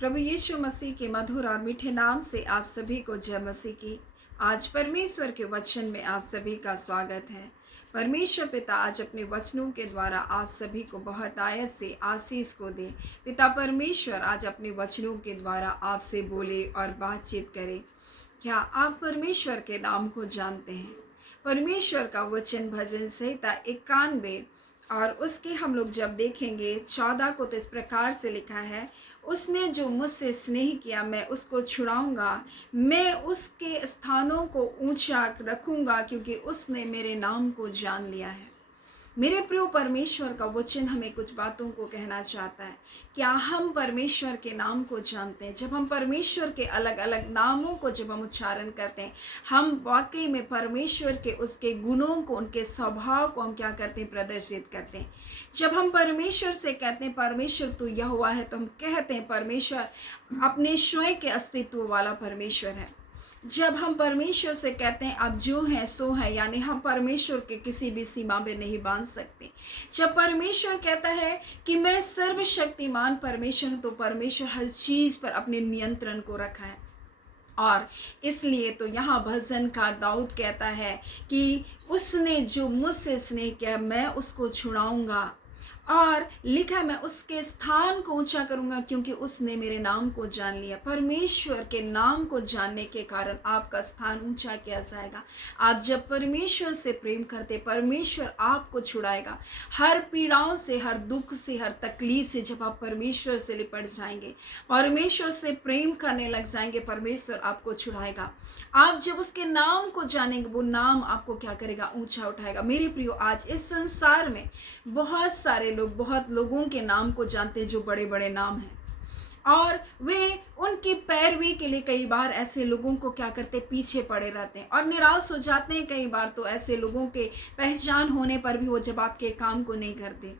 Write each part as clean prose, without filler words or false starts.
प्रभु यीशु मसीह के मधुर और मीठे नाम से आप सभी को जय मसीह की। आज परमेश्वर के वचन में आप सभी का स्वागत है। परमेश्वर पिता आज अपने वचनों के द्वारा आप सभी को बहुत आयत से आशीष को दे। पिता परमेश्वर आज अपने वचनों के द्वारा आपसे बोले और बातचीत करे। क्या आप परमेश्वर के नाम को जानते हैं? परमेश्वर का वचन भजन संहिता 91 और उसके हम लोग जब देखेंगे 14 को, तो इस प्रकार से लिखा है, उसने जो मुझसे स्नेह किया मैं उसको छुड़ाऊंगा, मैं उसके स्थानों को ऊंचा रखूंगा, क्योंकि उसने मेरे नाम को जान लिया है। मेरे प्रिय, परमेश्वर का वचन हमें कुछ बातों को कहना चाहता है। क्या हम परमेश्वर के नाम को जानते हैं? जब हम परमेश्वर के अलग अलग नामों को जब हम उच्चारण करते हैं, हम वाकई में परमेश्वर के उसके गुणों को, उनके स्वभाव को हम क्या करते हैं? प्रदर्शित करते हैं। जब हम परमेश्वर से कहते हैं परमेश्वर तू यहोवा है, तो हम कहते हैं परमेश्वर अपने स्वयं के अस्तित्व वाला परमेश्वर है। जब हम परमेश्वर से कहते हैं अब जो है सो है, यानी हम परमेश्वर के किसी भी सीमा में नहीं बांध सकते। जब परमेश्वर कहता है कि मैं सर्वशक्तिमान परमेश्वर हूं, तो परमेश्वर हर चीज पर अपने नियंत्रण को रखा है। और इसलिए तो यहाँ भजनकार दाऊद कहता है कि उसने जो मुझसे स्नेह किया मैं उसको छुड़ाऊंगा, और लिखा मैं उसके स्थान को ऊंचा करूंगा, क्योंकि उसने मेरे नाम को जान लिया। परमेश्वर के नाम को जानने के कारण आपका स्थान ऊंचा किया जाएगा। आप जब परमेश्वर से प्रेम करते, परमेश्वर आपको छुड़ाएगा हर पीड़ाओं से, हर दुख से, हर तकलीफ से। जब आप परमेश्वर से लिपट जाएंगे, परमेश्वर से प्रेम करने लग जाएंगे, परमेश्वर आपको छुड़ाएगा। आप जब उसके नाम को जानेंगे, वो नाम आपको क्या करेगा? ऊंचा उठाएगा। मेरे प्रियो, आज इस संसार में बहुत सारे लोग बहुत लोगों के नाम को जानते हैं जो बड़े बड़े नाम हैं, और वे उनकी पैरवी के लिए कई बार ऐसे लोगों को क्या करते? पीछे पड़े रहते हैं और निराश हो जाते हैं। कई बार तो ऐसे लोगों के पहचान होने पर भी वो जब आपके काम को नहीं करते।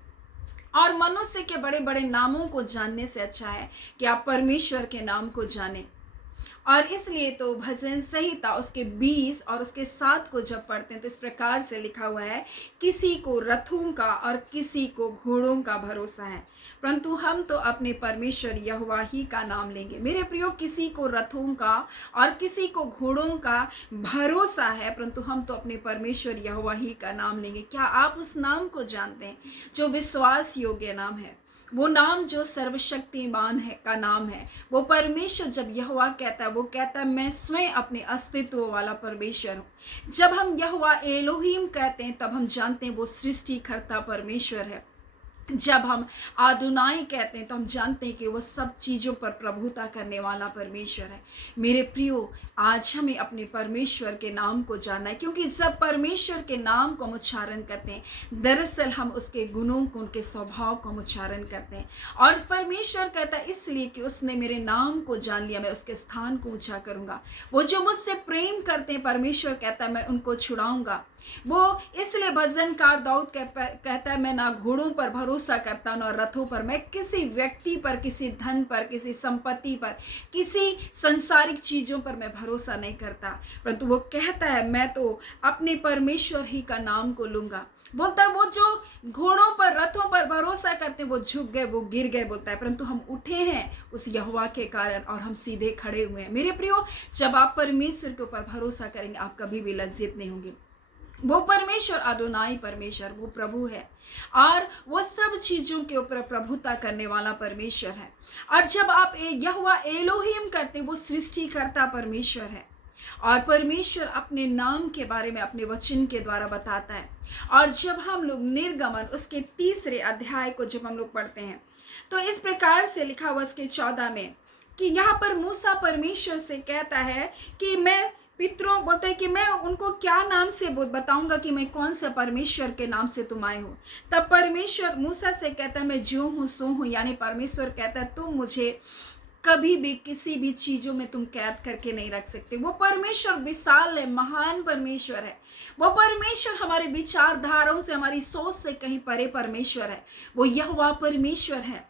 और मनुष्य के बड़े बड़े नामों को जानने से अच्छा है कि आप परमेश्वर के नाम को जानें। और इसलिए तो भजन संहिता उसके 20 और उसके 7 को जब पढ़ते हैं, तो इस प्रकार से लिखा हुआ है, किसी को रथों का और किसी को घोड़ों का भरोसा है, परंतु हम तो अपने परमेश्वर यहोवा ही का नाम लेंगे। मेरे प्रियो, किसी को रथों का और किसी को घोड़ों का भरोसा है, परंतु हम तो अपने परमेश्वर यहोवा ही का नाम लेंगे। क्या आप उस नाम को जानते हैं जो विश्वास योग्य नाम है? वो नाम जो सर्वशक्तिमान है का नाम है। वो परमेश्वर जब यहोवा कहता है, वो कहता है मैं स्वयं अपने अस्तित्व वाला परमेश्वर हूँ। जब हम यहोवा एलोहीम कहते हैं, तब हम जानते हैं वो सृष्टिकर्ता परमेश्वर है। जब हम आदुनाई कहते हैं, तो हम जानते हैं कि वो सब चीज़ों पर प्रभुता करने वाला परमेश्वर है। मेरे प्रियो, आज हमें अपने परमेश्वर के नाम को जानना है, क्योंकि जब परमेश्वर के नाम को हम उच्चारण करते हैं, दरअसल हम उसके गुणों को, उनके स्वभाव को हम उच्चारण करते हैं। और परमेश्वर कहता है इसलिए कि उसने मेरे नाम को जान लिया, मैं उसके स्थान को ऊंचा करूंगा। वो जो मुझसे प्रेम करते हैं, परमेश्वर कहता है मैं उनको छुड़ाऊंगा। वो इसलिए भजनकार दाऊद कहता है मैं ना घोड़ों पर भरोसा करता ना रथों पर, मैं किसी व्यक्ति पर, किसी धन पर, किसी संपत्ति पर, किसी संसारिक चीजों पर मैं भरोसा नहीं करता, परंतु वो कहता है मैं तो अपने परमेश्वर ही का नाम को लूंगा। बोलता है वो जो घोड़ों पर, रथों पर भरोसा करते हैं, वो झुक गए, वो गिर गए, बोलता है, परंतु हम उठे हैं उस यहोवा के कारण और हम सीधे खड़े हुए हैं। मेरे प्रियो, जब आप परमेश्वर के ऊपर भरोसा करेंगे, आप कभी भी लज्जित नहीं होंगे। वो परमेश्वर अदोनाई परमेश्वर, वो प्रभु है और वो सब चीजों के ऊपर प्रभुता करने वाला परमेश्वर है। और जब आप यहोवा एलोहीम करते, वो सृष्टिकर्ता परमेश्वर है। और परमेश्वर अपने नाम के बारे में अपने वचन के द्वारा बताता है। और जब हम लोग निर्गमन उसके 3 अध्याय को जब हम लोग पढ़ते हैं, तो इस प्रकार से लिखा हुआ उसके 14 में कि यहाँ पर मूसा परमेश्वर से कहता है कि मैं पितरों, बोलते हैं कि मैं उनको क्या नाम से बताऊंगा कि मैं कौन सा परमेश्वर के नाम से तुम आए हो। तब परमेश्वर मूसा से कहता है मैं जो हूँ सो हूँ, यानी परमेश्वर कहता है तुम मुझे कभी भी किसी भी चीजों में तुम कैद करके नहीं रख सकते। वो परमेश्वर विशाल है, महान परमेश्वर है। वो परमेश्वर हमारे विचारधाराओं से, हमारी सोच से कहीं परे परमेश्वर है। वो यहोवा परमेश्वर है।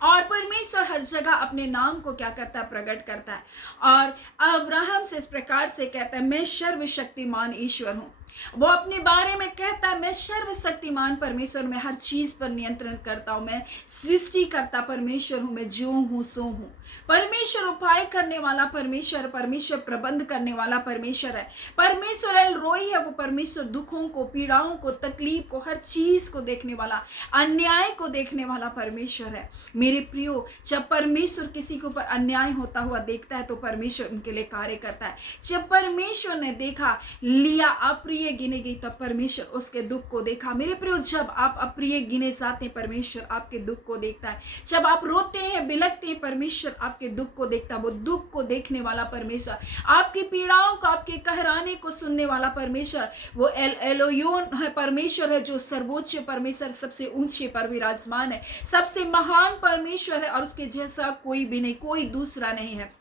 और परमेश्वर हर जगह अपने नाम को क्या करता है? प्रकट करता है। और अब्राहम से इस प्रकार से कहता है मैं सर्वशक्तिमान ईश्वर हूँ। वो अपने बारे में कहता है, मैं सर्वशक्तिमान परमेश्वर, मैं हर चीज पर नियंत्रण करता हूं, मैं सृष्टिकर्ता परमेश्वर हूं, मैं जो हूं सो हूं। परमेश्वर उपाय करने वाला परमेश्वर, परमेश्वर प्रबंध करने वाला परमेश्वर है। परमेश्वर एल रोई है, वो परमेश्वर दुखों को, पीड़ाओं को, तकलीफ को, हर चीज को देखने वाला, अन्याय को देखने वाला परमेश्वर है। मेरे प्रियो, जब परमेश्वर किसी के ऊपर अन्याय होता हुआ देखता है तो परमेश्वर उनके लिए कार्य करता है। जब परमेश्वर ने देखा लिया अप्रिय गिने गई, तब परमेश्वर उसके दुख को देखा। मेरे प्रियो, जब आप अप्रिय गिने जाते हैं, परमेश्वर आपके दुख को देखता है। जब आप रोते हैं, बिलखते हैं, परमेश्वर आपके दुख को देखता है। वो दुख को देखने वाला परमेश्वर, आपकी पीड़ाओं को, आपके कहराने को सुनने वाला परमेश्वर, वो एलोयोन है, परमेश्वर है जो सर्वोच्च परमेश्वर, सबसे ऊंचे पर विराजमान है, सबसे महान परमेश्वर है, और उसके जैसा कोई भी नहीं, कोई दूसरा नहीं है।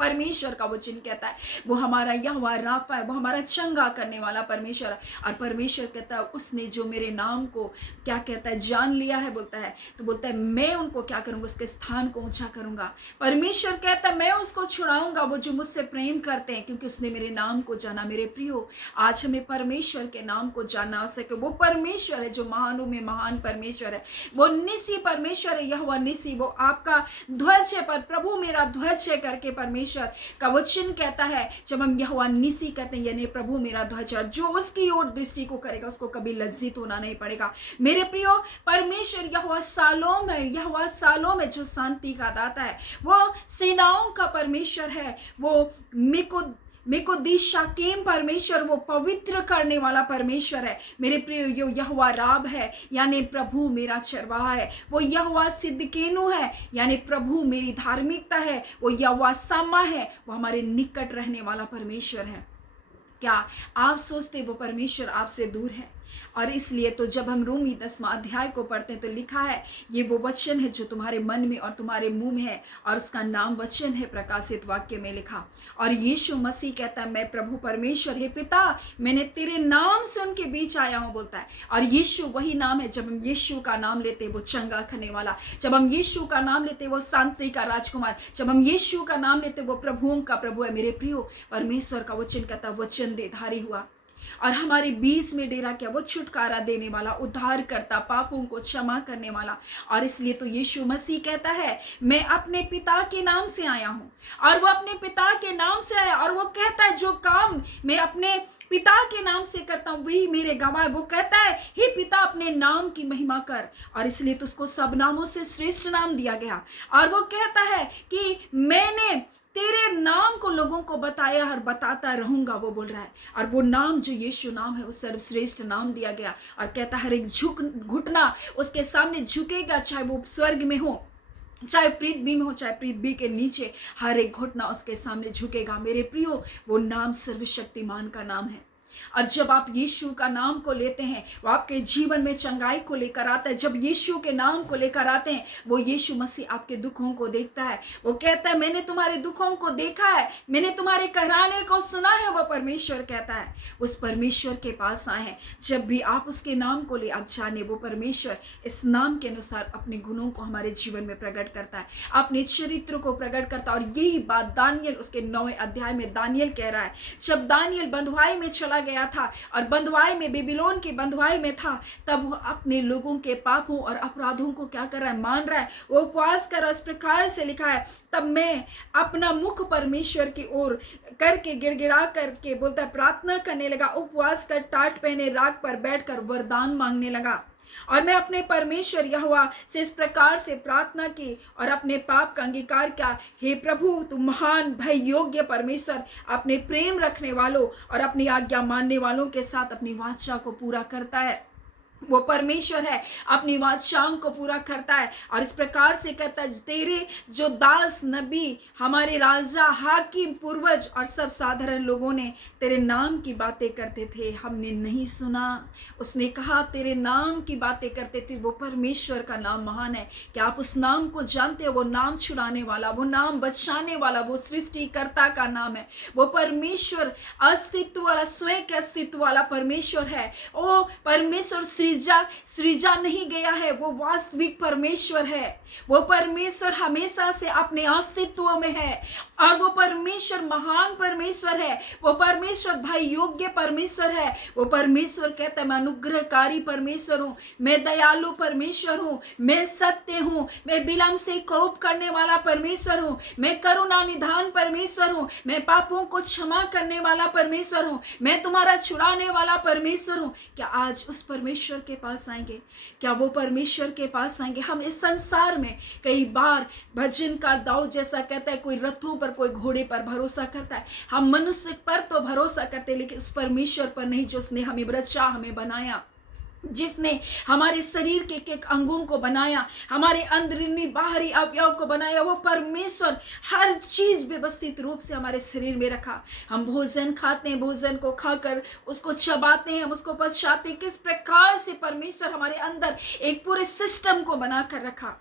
परमेश्वर का वचन कहता है वो हमारा यहोवा राफा है, वो हमारा चंगा करने वाला परमेश्वर है। और परमेश्वर कहता है उसने जो मेरे नाम को क्या कहता है जान लिया है, बोलता है, तो बोलता है मैं उनको क्या करूंगा, उसके स्थान को ऊंचा करूंगा। परमेश्वर कहता है मैं उसको छुड़ाऊंगा, वो जो मुझसे प्रेम करते हैं, क्योंकि उसने मेरे नाम को जाना। मेरे प्रियो, आज हमें परमेश्वर के नाम को जानना आवश्यक है। वो परमेश्वर है जो महानों में महान परमेश्वर है, वो निसी परमेश्वर है, यहोवा निसी, वो आपका ध्वज है, पर प्रभु मेरा ध्वज है करके परमेश्वर का वचन कहता है। जब हम यहोवा निसी कहते हैं, यानी प्रभु मेरा ध्वज, जो उसकी ओर दृष्टि को करेगा उसको कभी लज्जित होना नहीं पड़ेगा। मेरे प्रियो, परमेश्वर यहोवा शालोम है, यहोवा शालोम है जो शांति का दाता है, वो सेनाओं का परमेश्वर है, वो मेकोदिशाकेम परमेश्वर, वो पवित्र करने वाला परमेश्वर है। मेरे प्रिय, यो यहोवा राब है, यानी प्रभु मेरा चरवाहा है। वो यहोवा सिद्दकेनु है, यानी प्रभु मेरी धार्मिकता है। वो यहोवा सामा है, वो हमारे निकट रहने वाला परमेश्वर है। क्या आप सोचते वो परमेश्वर आपसे दूर है? और इसलिए तो जब हम रोमी 10वां अध्याय को पढ़ते हैं तो लिखा है ये वो वचन है जो तुम्हारे मन में और तुम्हारे मुंह में है, और उसका नाम वचन है, प्रकाशित वाक्य में लिखा। और यीशु मसीह कहता है मैं प्रभु परमेश्वर है पिता, मैंने तेरे नाम से उनके बीच आया हूं, बोलता है। और यीशु वही नाम है, जब हम यीशु का नाम लेते हैं वो चंगा करने वाला, जब हम यीशु का नाम लेते हैं वो शांति का राजकुमार, जब हम यीशु का नाम लेते हैं वो प्रभुओं का प्रभु है। मेरे प्रियो, परमेश्वर का वचन कहता है वचन देधारी हुआ और हमारे बीच में डेरा किया, वो छुटकारा देने वाला, उद्धार करता, पापों को क्षमा करने वाला। और इसलिए तो यीशु मसीह कहता है मैं अपने पिता के नाम से आया हूं, और वो अपने पिता के नाम से आया, और वो कहता है जो काम मैं अपने पिता के नाम से करता हूं वही मेरे गवाह। वो कहता है हे पिता अपने नाम की महिमा कर, और इसलिए तो उसको सब नामों से श्रेष्ठ नाम दिया गया। और वो कहता है कि मैंने तेरे नाम को लोगों को बताया और बताता रहूंगा, वो बोल रहा है। और वो नाम जो यीशु नाम है वो सर्वश्रेष्ठ नाम दिया गया, और कहता है हर एक घुटना उसके सामने झुकेगा, चाहे वो स्वर्ग में हो, चाहे पृथ्वी में हो, चाहे पृथ्वी के नीचे, हर एक घुटना उसके सामने झुकेगा। मेरे प्रियो, वो नाम सर्वशक्तिमान का नाम है। और जब आप यीशु का नाम को लेते हैं वो आपके जीवन में चंगाई को लेकर आता है। जब यीशु के नाम को लेकर आते हैं वो यीशु मसीह आपके दुखों को देखता है। वो कहता है मैंने तुम्हारे दुखों को देखा है, मैंने तुम्हारे कहराने को सुना है। वो परमेश्वर कहता है उस परमेश्वर के पास आए हैं। जब भी आप उसके नाम को ले, आप जाने वो परमेश्वर इस नाम के अनुसार अपने गुणों को हमारे जीवन में प्रकट करता है, अपने चरित्र को प्रकट करता है। और यही बात दानियल उसके 9वें अध्याय में दानियल कह रहा है। जब दानियल बंधुआई में चला गया था और बंधुआई में, बेबीलोन की बंधुआई में था, तब वो अपने लोगों के पापों और अपराधों को क्या कर रहा है, मान रहा है। वो उपवास कर रहा है। इस प्रकार से लिखा है तब मैं अपना मुख परमेश्वर की ओर करके गिड़गिड़ा करके बोलता है प्रार्थना करने लगा, उपवास कर टाट पहने राग पर बैठकर वरदान मांगने लगा। और मैं अपने परमेश्वर यहोवा से इस प्रकार से प्रार्थना की और अपने पाप का अंगीकार किया, हे प्रभु तू महान भय योग्य परमेश्वर, अपने प्रेम रखने वालों और अपनी आज्ञा मानने वालों के साथ अपनी वाचा को पूरा करता है। वो परमेश्वर है, अपनी वाचाओं को पूरा करता है। और इस प्रकार से कहता है तेरे जो दास नबी, हमारे राजा, हाकिम, पूर्वज और सब साधारण लोगों ने तेरे नाम की बातें करते थे, हमने नहीं सुना। उसने कहा तेरे नाम की बातें करते थे। वो परमेश्वर का नाम महान है। क्या आप उस नाम को जानते हो? वो नाम छुड़ाने वाला, वो नाम बचाने वाला, वो सृष्टिकर्ता का नाम है। वो परमेश्वर अस्तित्व वाला, स्वयं के अस्तित्व वाला परमेश्वर है। ओ परमेश्वर सृजा नहीं गया है, वो वास्तविक परमेश्वर है। वो परमेश्वर हमेशा से अपने अस्तित्व में है और वो परमेश्वर महान परमेश्वर है। वो परमेश्वर भाई योग्य परमेश्वर है। वो परमेश्वर कहता है मैं अनुग्रहकारी परमेश्वर हूँ, मैं दयालु परमेश्वर हूँ, मैं सत्य हूँ, मैं विलंब से कोप करने वाला परमेश्वर हूँ, मैं करुणा निधान परमेश्वर हूँ, मैं पापों को क्षमा करने वाला परमेश्वर हूँ, मैं तुम्हारा छुड़ाने वाला परमेश्वर हूँ। क्या आज उस परमेश्वर के पास आएंगे? क्या वो परमेश्वर के पास आएंगे? हम इस संसार में कई बार भजनकार दाऊद जैसा कहता है, कोई रथों पर कोई घोड़े पर भरोसा करता है। हम मनुष्य पर तो भरोसा करते हैं, लेकिन उस परमेश्वर पर नहीं जो उसने हमें रचा, हमें बनाया, जिसने हमारे शरीर के एक अंगों को बनाया, हमारे अंदरूनी बाहरी अवयव को बनाया। वो परमेश्वर हर चीज व्यवस्थित रूप से हमारे शरीर में रखा। हम भोजन खाते हैं, भोजन को खाकर उसको चबाते हैं, हम उसको पचाते हैं। किस प्रकार से परमेश्वर हमारे अंदर एक पूरे सिस्टम को बनाकर रखा,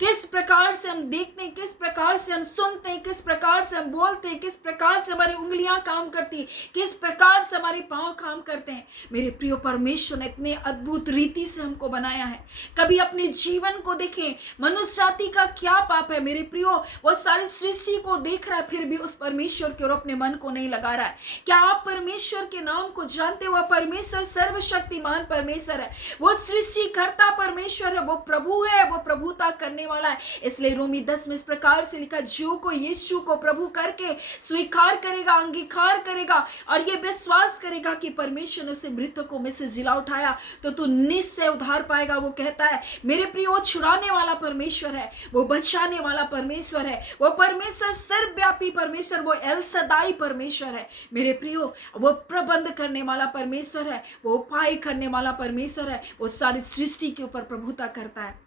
किस प्रकार से हम देखते हैं, किस प्रकार से हम सुनते हैं, किस प्रकार से हम बोलते हैं, किस प्रकार से हमारी उंगलियां काम करती है, किस प्रकार से हमारे पांव काम करते हैं। मेरे प्रिय, परमेश्वर ने इतने अद्भुत रीति से हमको बनाया है। कभी अपने जीवन को देखें, मनुष्य जाति का क्या पाप है। मेरे प्रियो, वो सारी सृष्टि को देख रहा है, फिर भी उस परमेश्वर की ओर अपने मन को नहीं लगा रहा है। क्या आप परमेश्वर के नाम को जानते हो? परमेश्वर सर्वशक्तिमान परमेश्वर है, वो सृष्टिकर्ता परमेश्वर है, वो प्रभु है, वो प्रभुता करने वाला है। इसलिए रोमी 10 में इस प्रकार से लिखा, जो को यीशु को प्रभु करके स्वीकार करेगा, अंगीकार करेगा और ये विश्वास करेगा कि परमेश्वर ने उसे मृतकों में से जिला उठाया, तो तू निश्चय उद्धार पाएगा। वो कहता है मेरे प्रिय, वो छुड़ाने वाला परमेश्वर है, वो बचाने वाला परमेश्वर है, वो परमेश्वर सर्वव्यापी परमेश्वर, वो एल सदाई परमेश्वर है। मेरे प्रियो, वो प्रबंध करने वाला परमेश्वर है, वो उपाय करने वाला परमेश्वर है, वो सारी सृष्टि के ऊपर प्रभुता करता है।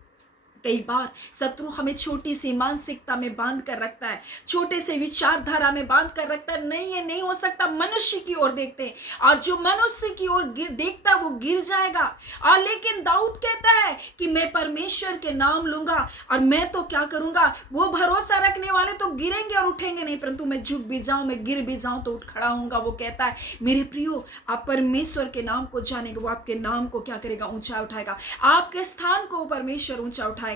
कई बार शत्रु हमें छोटी सी मानसिकता में बांध कर रखता है, छोटे से विचारधारा में बांध कर रखता है। नहीं, ये नहीं हो सकता। मनुष्य की ओर देखते हैं और जो मनुष्य की ओर देखता है वो गिर जाएगा। और लेकिन दाऊद कहता है कि मैं परमेश्वर के नाम लूंगा और मैं तो क्या करूंगा, वो भरोसा रखने वाले तो गिरेंगे और उठेंगे नहीं, परंतु मैं झुक भी जाऊं, मैं गिर भी जाऊं तो उठ खड़ा होऊंगा। वो कहता है मेरे प्रियो, आप परमेश्वर के नाम को जानेंगे, वो आपके नाम को क्या करेगा, ऊंचा उठाएगा, आपके स्थान को परमेश्वर ऊंचा उठाएगा।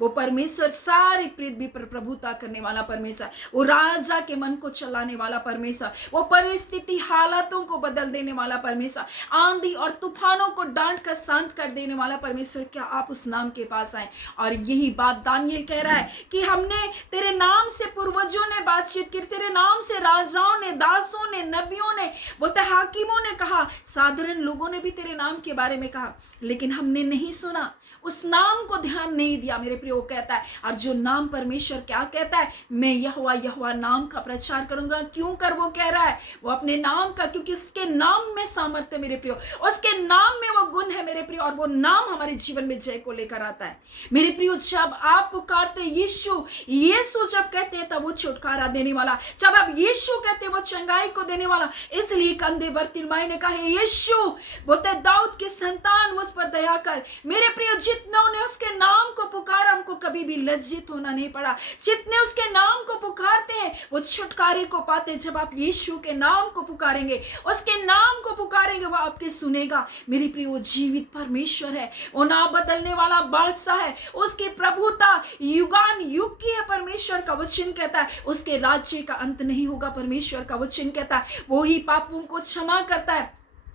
वो परमेश्वर सारी पृथ्वी पर प्रभुता करने वाला परमेश्वर, वो राजा के मन को चलाने वाला परमेश्वर, वो परिस्थिति हालातों को बदल देने वाला परमेश्वर, आंधी और तूफानों को डांट कर शांत कर देने वाला परमेश्वर। क्या आप उस नाम के पास आए? और यही बात दानियेल कह रहा है कि हमने तेरे नाम से पूर्वजों ने बातचीत की, तेरे नाम से राजाओं ने, दासों ने, नबियों ने, बोलते हाकिमों ने कहा, साधारण लोगों ने भी तेरे नाम के बारे में कहा, लेकिन हमने नहीं सुना, उस नाम को ध्यान नहीं दिया। मेरे प्रिय, वो कहता है, और जो नाम परमेश्वर क्या कहता है, मैं यहोवा यहोवा नाम का प्रचार करूंगा। क्यों कर वो कह रहा है? वो अपने नाम का, क्योंकि उसके नाम में सामर्थ्य मेरे प्रिय, उसके नाम में वो गुण है मेरे प्रिय, और वो नाम हमारे जीवन में जय को लेकर आता है। मेरे प्रिय, जब आप पुकारते यीशु यीशु जब कहते हैं तब वो छुटकारा देने वाला, जब आप यीशु कहते हैं वो चंगाई को देने वाला। इसलिए कंधे बरतिमाई ने कहा, यीशु बोलते दाऊद की संतान मुझ पर दया कर। मेरे प्रिय, जितनों ने उसके नाम को पुकारा, हमको कभी भी लज्जित होना नहीं पड़ा। जितने उसके नाम को पुकारते हैं वो छुटकारे को पाते हैं। जब आप यीशु के नाम को पुकारेंगे, उसके नाम को पुकारेंगे, वो आपके सुनेगा। मेरे प्रिय, वो जीवित परमेश्वर है, वो ना बदलने वाला बादशाह है, उसकी प्रभुता युगान युग की है। परमेश्वर का वचन कहता है उसके राज्य का अंत नहीं होगा। परमेश्वर का वचन कहता है वो ही पापों को क्षमा करता है,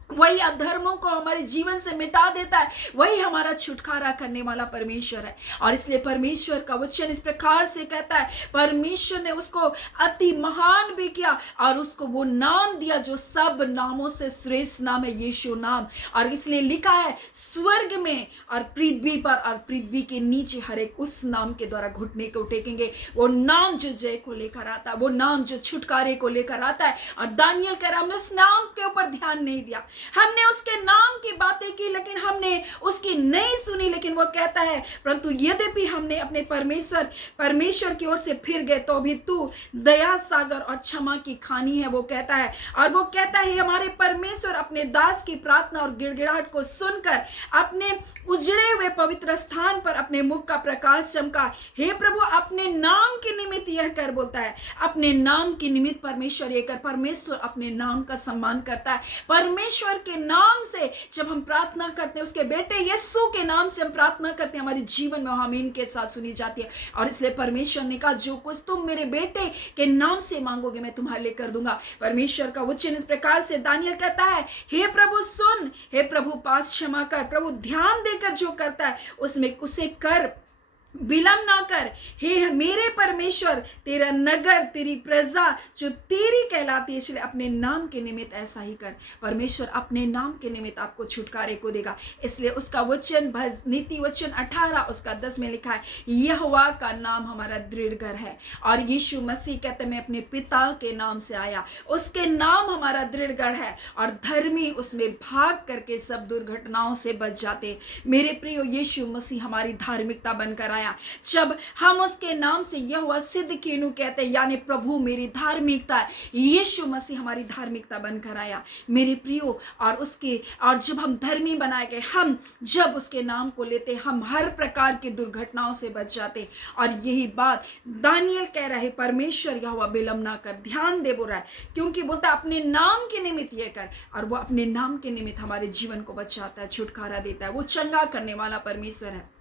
वही अधर्मों को हमारे जीवन से मिटा देता है, वही हमारा छुटकारा करने वाला परमेश्वर है। और इसलिए परमेश्वर का वचन इस प्रकार से कहता है, परमेश्वर ने उसको अति महान भी किया और उसको वो नाम दिया जो सब नामों से श्रेष्ठ नाम है, यीशु नाम। और इसलिए लिखा है स्वर्ग में और पृथ्वी पर और पृथ्वी के नीचे हर एक उस नाम के द्वारा घुटने को टेकेंगे। वो नाम जो जय को लेकर आता है, वो नाम जो छुटकारे को लेकर आता है। और दानियेल कह रहा, हमने उस नाम के ऊपर ध्यान नहीं दिया, हमने उसके नाम की बातें की लेकिन हमने उसकी नहीं सुनी। लेकिन वो कहता है परंतु यद्यपि हमने अपने परमेश्वर की ओर से फिर गए तो भी तू दया सागर और क्षमा की खानी है। वो कहता है, और वो कहता है हमारे परमेश्वर अपने दास की प्रार्थना और गिड़गिड़ाहट को सुनकर अपने उजड़े हुए पवित्र स्थान पर अपने मुख का प्रकाश चमका। हे प्रभु, अपने नाम के निमित्त यह कर, बोलता है अपने नाम के निमित्त परमेश्वर ये कर। परमेश्वर अपने नाम का सम्मान करता है, परमेश्वर परमेश्वर के नाम से जब हम प्रार्थना करते हैं, उसके बेटे यीशु के नाम से हम प्रार्थना करते हैं, हमारे जीवन में आमीन के साथ सुनी जाती है। और इसलिए परमेश्वर ने कहा जो कुछ तुम मेरे बेटे के नाम से मांगोगे मैं तुम्हारे लिए कर दूंगा। परमेश्वर का वचन इस प्रकार से दानियल कहता है, हे प्रभु सुन, हे प्रभु पाप क्षमा कर, प्रभु ध्यान देकर जो करता है उसमें उसे कर, विलंब ना कर। हे मेरे परमेश्वर, तेरा नगर, तेरी प्रजा जो तेरी कहलाती है, इसलिए अपने नाम के निमित्त ऐसा ही कर। परमेश्वर अपने नाम के निमित्त आपको छुटकारे को देगा। इसलिए उसका वचन नीति वचन 18 उसका 10 में लिखा है, यहोवा का नाम हमारा दृढ़ घर है। और यीशु मसीह कहते मैं अपने पिता के नाम से आया, उसके नाम हमारा दृढ़ घर है और धर्मी उसमें भाग करके सब दुर्घटनाओं से बच जाते। मेरे प्रियो, यीशु मसीह हमारी धार्मिकता बनकर आया। जब हम उसके नाम से यहोवा सिद्ध कीनू कहते हैं, यानी प्रभु मेरी धार्मिकता है, यीशु मसीह हमारी धार्मिकता बनकर आया मेरे प्रियो। और जब हम धर्मी बनाए गए, हम जब उसके नाम को लेते, हम हर प्रकार की दुर्घटनाओं से बच जाते। और यही बात दानियल कह रहे, परमेश्वर यहोवा विलंब ना कर, ध्यान दे बोल रहा है, क्योंकि बोलता अपने नाम के निमित्त ये कर। और वो अपने नाम के निमित्त हमारे जीवन को बचाता है, छुटकारा देता है। वो चंगा करने वाला परमेश्वर है।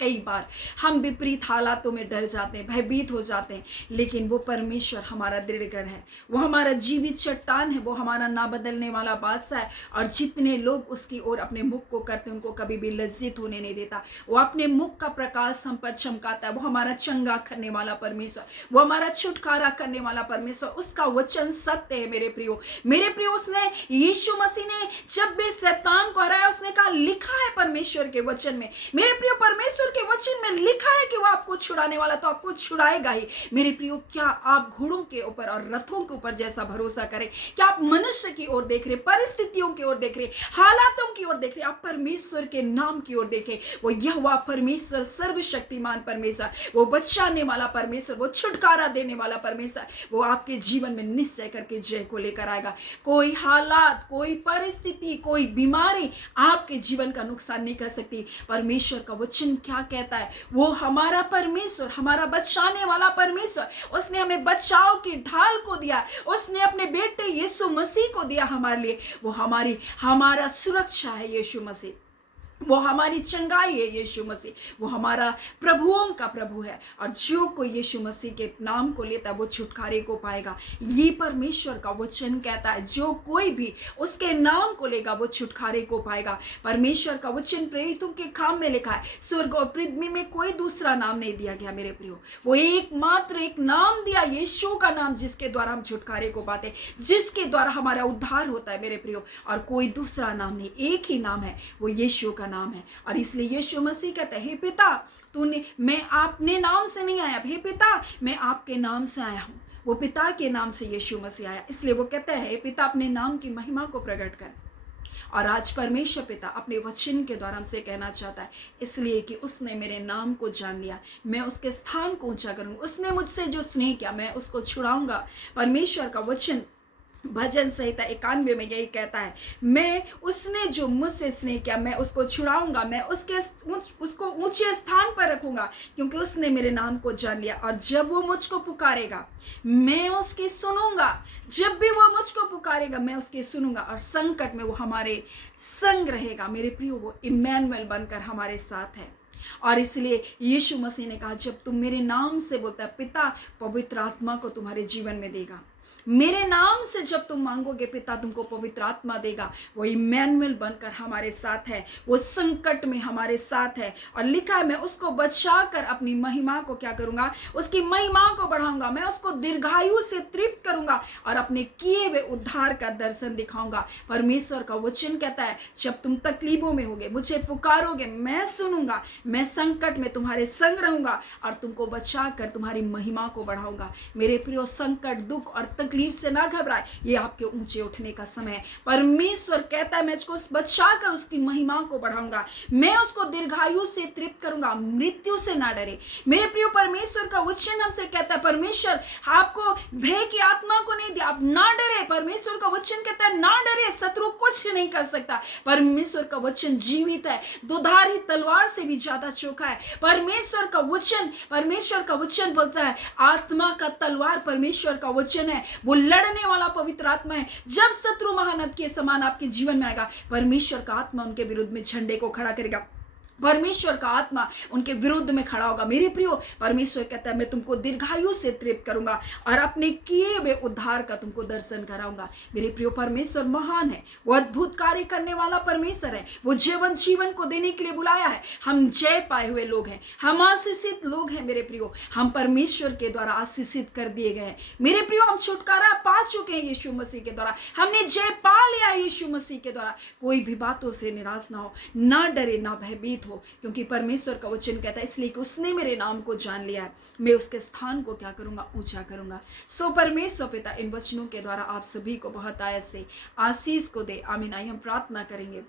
कई बार हम विपरीत हालातों में डर जाते हैं, भयभीत हो जाते हैं, लेकिन वो परमेश्वर हमारा दृढ़गढ़ है, वो हमारा जीवित चट्टान है, वो हमारा ना बदलने वाला बादशाह है। और जितने लोग उसकी ओर अपने मुख को करते हैं उनको कभी भी लज्जित होने नहीं देता। वो अपने मुख का प्रकाश हम पर चमकाता है। वो हमारा चंगा करने वाला परमेश्वर, वो हमारा छुटकारा करने वाला परमेश्वर, उसका वचन सत्य है मेरे प्रियो। मेरे प्रियो, उसने यीशु मसीह ने जब भी शैतान को हराया, उसने कहा लिखा है परमेश्वर के वचन में। मेरे प्रियो, परमेश्वर के वचन में लिखा है कि वो आपको छुड़ाने वाला, तो आपको छुड़ाएगा ही। मेरे प्रियो, क्या आप घोड़ों के ऊपर और रथों के ऊपर जैसा भरोसा करें? क्या आप मनुष्य की ओर देख रहे, परिस्थितियों की ओर देख रहे, हालातों की ओर देख रहे? आप परमेश्वर के नाम की ओर देखें। वो यहोवा परमेश्वर, सर्वशक्तिमान परमेश्वर, वो बचाने वाला परमेश्वर, वो छुटकारा देने वाला परमेश्वर, वो आपके जीवन में निश्चय करके जय को लेकर आएगा। कोई हालात, कोई परिस्थिति, कोई बीमारी आपके जीवन का नुकसान नहीं कर सकती। परमेश्वर का वचन क्या कहता है? वो हमारा परमेश्वर, हमारा बचाने वाला परमेश्वर, उसने हमें बचाव की ढाल को दिया, उसने अपने बेटे यीशु मसीह को दिया हमारे लिए। वो हमारा सुरक्षा है यीशु मसीह, वो हमारी चंगाई है यीशु मसीह, वो हमारा प्रभुओं का प्रभु है। और जो कोई यीशु मसीह के नाम को लेता है वो छुटकारे को पाएगा। ये परमेश्वर का वचन कहता है, जो कोई भी उसके नाम को लेगा वो छुटकारे को पाएगा। परमेश्वर का वचन प्रेरितों के काम में लिखा है, स्वर्ग और पृथ्वी में कोई दूसरा नाम नहीं दिया गया मेरे प्रियो। वो एकमात्र एक नाम दिया, यीशु का नाम, जिसके द्वारा हम छुटकारे को पाते, जिसके द्वारा हमारा उद्धार होता है मेरे प्रियो। और कोई दूसरा नाम नहीं, एक ही नाम है, वो यीशु का नाम है। और इसलिए यीशु मसीह कहते हैं, हे पिता, मैं आपने नाम से नहीं आया, हे पिता मैं आपके नाम से आया हूं। वो पिता के नाम से यीशु मसीह आया, इसलिए वो कहते हैं, हे पिता अपने नाम की महिमा को प्रकट कर। और आज परमेश्वर पिता अपने वचन के द्वारा हमसे कहना चाहता है, इसलिए कि उसने मेरे नाम को जान लिया, मैं उसके स्थान को ऊंचा करूंगा। उसने मुझसे जो स्नेह किया मैं उसको छुड़ाऊंगा। परमेश्वर का वचन भजन संहिता 91 में यही कहता है, मैं उसने जो मुझसे स्नेह किया मैं उसको छुड़ाऊंगा, मैं उसको ऊंचे स्थान पर रखूंगा, क्योंकि उसने मेरे नाम को जान लिया। और जब वो मुझको पुकारेगा मैं उसकी सुनूंगा, जब भी वो मुझको पुकारेगा मैं उसकी सुनूंगा। और संकट में वो हमारे संग रहेगा मेरे प्रियो, वो इम्मानुएल बनकर हमारे साथ है। और इसलिए यीशु मसीह ने कहा, जब तुम मेरे नाम से बोलता है, पिता पवित्र आत्मा को तुम्हारे जीवन में देगा। मेरे नाम से जब तुम मांगोगे पिता तुमको पवित्र आत्मा देगा। वो इम्मानुएल बनकर हमारे साथ है, वो संकट में हमारे साथ है। और लिखा है, मैं उसको बचाकर अपनी महिमा को क्या करूंगा, उसकी महिमा को बढ़ाऊंगा, मैं उसको दीर्घायु से तृप्त करूंगा और अपने किए हुए उद्धार का दर्शन दिखाऊंगा। परमेश्वर का वचन कहता है, जब तुम तकलीफों में होगे मुझे पुकारोगे मैं सुनूंगा, मैं संकट में तुम्हारे संग रहूंगा और तुमको बचाकर तुम्हारी महिमा को बढ़ाऊंगा। मेरे प्रियो, संकट, दुख और तकलीफ से ना घबराए, ये आपके ऊंचे उठने का समय है। परमेश्वर कहता है, मैं उसको बचाकर उसकी महिमा को बढ़ाऊंगा, मैं उसको दीर्घायु से तृप्त करूंगा, मृत्यु से ना डरे। मेरे प्रियो, परमेश्वर का वचन हमसे कहता है, परमेश्वर आपको भय की आत्मा को नहीं दिया, आप ना डरे। परमेश्वर का वचन कहता है, ना डरे, शत्रु कुछ नहीं कर सकता। परमेश्वर का वचन जीवित है, दुधारी तलवार से भी ज्यादा चोखा है। परमेश्वर का वचन बोलता है, आत्मा का तलवार परमेश्वर का वचन है। वो लड़ने वाला पवित्र आत्मा है। जब शत्रु महानद के समान आपके जीवन में आएगा, परमेश्वर का आत्मा उनके विरुद्ध में झंडे को खड़ा करेगा, परमेश्वर का आत्मा उनके विरुद्ध में खड़ा होगा। मेरे प्रियो, परमेश्वर कहता है मैं तुमको दीर्घायु से तृप्त करूंगा और अपने किए हुए उद्धार का तुमको दर्शन कराऊंगा। मेरे प्रियो, परमेश्वर महान है, वो अद्भुत कार्य करने वाला परमेश्वर है। वो जीवन को देने के लिए बुलाया है। हम जय पाए हुए लोग हैं, हम आशीषित लोग हैं। मेरे प्रियो, हम परमेश्वर के द्वारा आशीषित कर दिए गए हैं। मेरे प्रियो, हम छुटकारा पा चुके हैं यीशु मसीह के द्वारा, हमने जय पा लिया यीशु मसीह के द्वारा। कोई भी बातों से निराश ना हो, ना डरे, ना भयभीत हो, क्योंकि परमेश्वर का वचन कहता है इसलिए कि उसने मेरे नाम को जान लिया है, मैं उसके स्थान को क्या करूंगा, ऊंचा करूंगा। सो परमेश्वर पिता इन वचनों के द्वारा आप सभी को बहुत आयत से आशीष को दे। आमीन। आइए हम प्रार्थना करेंगे।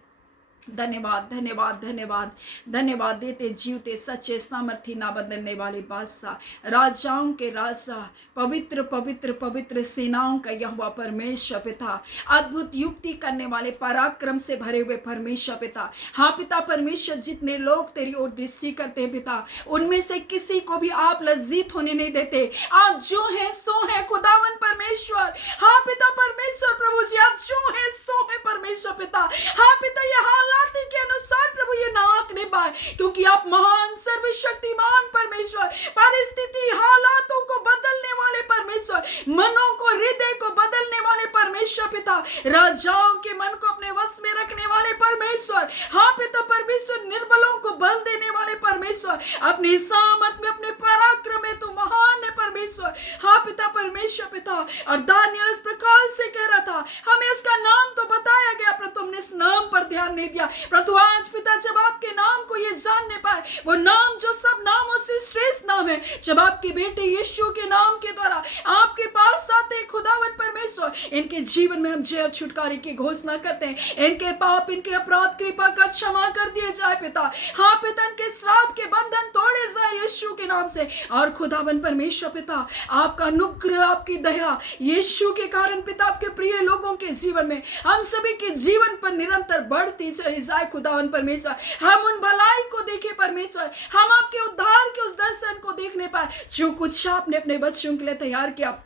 धन्यवाद धन्यवाद धन्यवाद धन्यवाद देते जीवते सच्चे सामर्थी ना बदलने वाले बादशाह, राजाओं के राजा, पवित्र पवित्र पवित्र सेनाओं का यहोवा परमेश्वर पिता, अद्भुत युक्ति करने वाले, पराक्रम से भरे हुए परमेश्वर पिता। हाँ पिता परमेश्वर, जितने लोग तेरी ओर दृष्टि करते हैं पिता, उनमें से किसी को भी आप लज्जित होने नहीं देते। आप जो है सो है खुदावन परमेश्वर। हाँ पिता परमेश्वर प्रभु जी, आप जो है सो है परमेश्वर पिता। हाँ पिता, ये हालात के अनुसार प्रभु ये ना आंकने पाए, क्योंकि आप महान सर्वशक्तिमान परमेश्वर, परिस्थिति हालातों को बदलने वाले परमेश्वर, मनों को, हृदय को बदलने वाले परमेश्वर पिता, राजाओं के मन को अपने वश में रखने वाले परमेश्वर। हाँ पिता परमेश्वर, निर्बलों को बल देने वाले परमेश्वर, अपनी सामर्थ में, अपने पराक्रम में तू महान है परमेश्वर। हाँ पिता परमेश्वर पिता, और दानियल इस प्रकार से कह रहा था, हमें उसका नाम तो बताया गया पर तुमने इस नाम पर ध्यान नहीं दिया। परंतु आज पिता जब आपके नाम को ये जानने पाए, वो नाम जो सब नामों से श्रेष्ठ नाम है, जब आपके बेटे यीशु के नाम के द्वारा आपके पास आते खुदावन परमेश्वर, इनके जीवन में हम जय और छुटकारे की घोषणा करते हैं। इनके पाप, इनके अपराध कृपा कर क्षमा कर दिए जाए पिता। हाँ पिता, इनके श्राप के बंधन तोड़े जाए यीशु के नाम से। और खुदावन परमेश्वर पिता, आपका अनुग्रह, आपकी दया यीशु के कारण पिता, आपके प्रिय लोगों के जीवन में, हम सभी के जीवन पर निरंतर बढ़ती चली जाए खुदावन परमेश्वर। हम उन भलाई को देखे परमेश्वर, हम आपके उद्धार के उस दर्शन को देखने पाए जो कुछ आपने अपने बच्चों के लिए तैयार किया।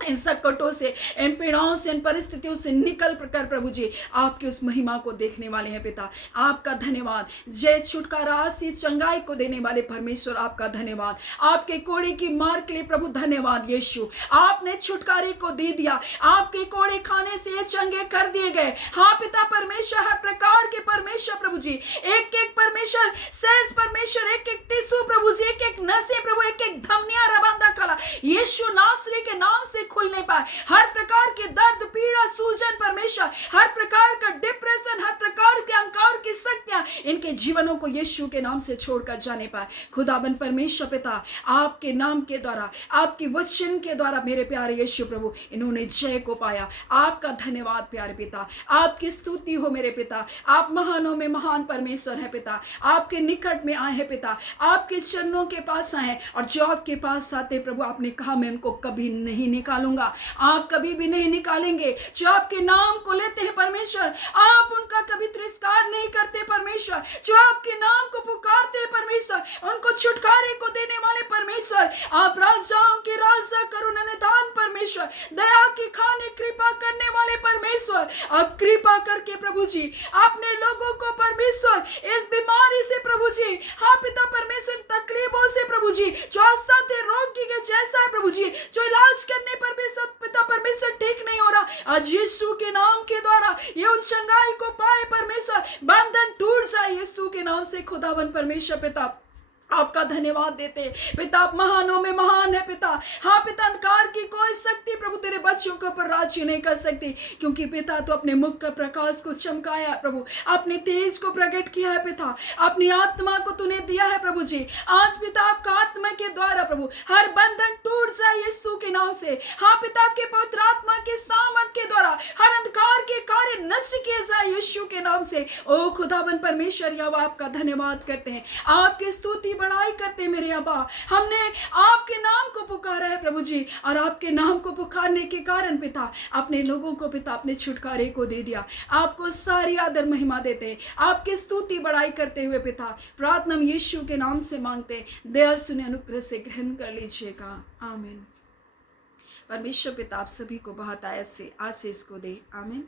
इन संकटों से, इन पीड़ाओं से, इन परिस्थितियों से निकल कर प्रभु जी आपकी उस महिमा को देखने वाले हैं पिता। आपका धन्यवाद। जय, छुटकारा, आशीष, चंगाई को देने वाले परमेश्वर आपका धन्यवाद। आपके कोड़े की मार के लिए प्रभु धन्यवाद यीशु, आपने छुटकारे को दे दिया। आपके कोड़े खाने से ये चंगे कर दिए गए। हाँ पिता परमेश्वर, हर प्रकार के परमेश्वर प्रभु जी, एक एक परमेश्वर सेल्स परमेश्वर, एक एक टिश्यू प्रभु जी, एक एक नसें प्रभु, एक एक धमनियां रबांदा खाला यीशु नासरी के नाम से खुलने पाए। हर प्रकार के दर्द, पीड़ा, सूजन परमेश्वर, हर प्रकार का डिप्रेशन, हर प्रकार के अंकार की शक्तियां इनके जीवनों को यीशु के नाम से छोड़कर जाने पाए। खुदाबन परमेश्वर पिता, आपके नाम के द्वारा, आपके वचन के द्वारा मेरे प्यारे यीशु प्रभु, इन्होंने जय को पाया। आपका धन्यवाद प्यारे पिता, आपकी स्तुति हो मेरे पिता। आप महानों में महान परमेश्वर है पिता। आपके निकट में आए हैं पिता, आपके चरणों के पास आए, और जो आपके पास आते प्रभु, आपने कहा मैं उनको कभी नहीं निकालूंगा। आप कभी भी नहीं निकालेंगे। जो आपके नाम को लेते हैं परमेश्वर, आप उनका कभी तिरस्कार नहीं करते परमेश्वर। जो आपके नाम को पुकारते हैं परमेश्वर, उनको छुटकारे को देने वाले परमेश्वर, आप राजाओं के राजा, करुणा निधान परमेश्वर, दया की खाने, कृपा करने वाले परमेश्वर, आप कृपा करके प्रभु जी अपने लोगों को परमेश्वर इस बीमारी से प्रभु जी, हाँ पिता परमेश्वर, तकलीफों से प्रभु जी, जो असाध्य रोगी के जैसा है प्रभु जी, जो इलाज करने पर भी सब पिता परमेश्वर ठीक नहीं हो रहा, आज यीशु के नाम के द्वारा ये उन चंगाई को पाए परमेश्वर, बंधन टूट जाए यीशु के नाम से। खुदावन परमेश्वर पिता, आपका धन्यवाद देते पिता। आप महानों में महान है पिता। हाँ पिता, अंधकार की कोई शक्ति प्रभु तेरे बच्चों के ऊपर राज्य नहीं कर सकती, क्योंकि पिता तो अपने मुख का प्रकाश को चमकाया है प्रभु, अपने तेज को प्रकट किया है पिता, अपनी आत्मा को तूने दिया है प्रभु जी। आज पिता आपका आत्मा के द्वारा प्रभु हर बंधन टूट जाए यीशु के नाम से। हाँ पिता, आपके पवित्र आत्मा के सामर्थ के द्वारा हर अंधकार के कार्य नष्ट किए जाए यीशु के नाम से। ओ खुदावन परमेश्वर, यहोवा आपका धन्यवाद करते हैं, आपकी स्तुति बड़ाई करते मेरे अब्बा। हमने आपके नाम को पुकारा है प्रभु जी, और आपके नाम को पुकारने के कारण पिता अपने लोगों को पिता अपने छुटकारे को दे दिया। आपको सारी आदर महिमा देते हैं, आपकी स्तुति बड़ाई करते हुए पिता प्रार्थना हम यीशु के नाम से मांगते, दया सुने अनुग्रह से ग्रहण कर लीजिएगा, आमीन। परमेश्वर पिता आप सभी को बहुत आयत से आशीष को दे। आमीन।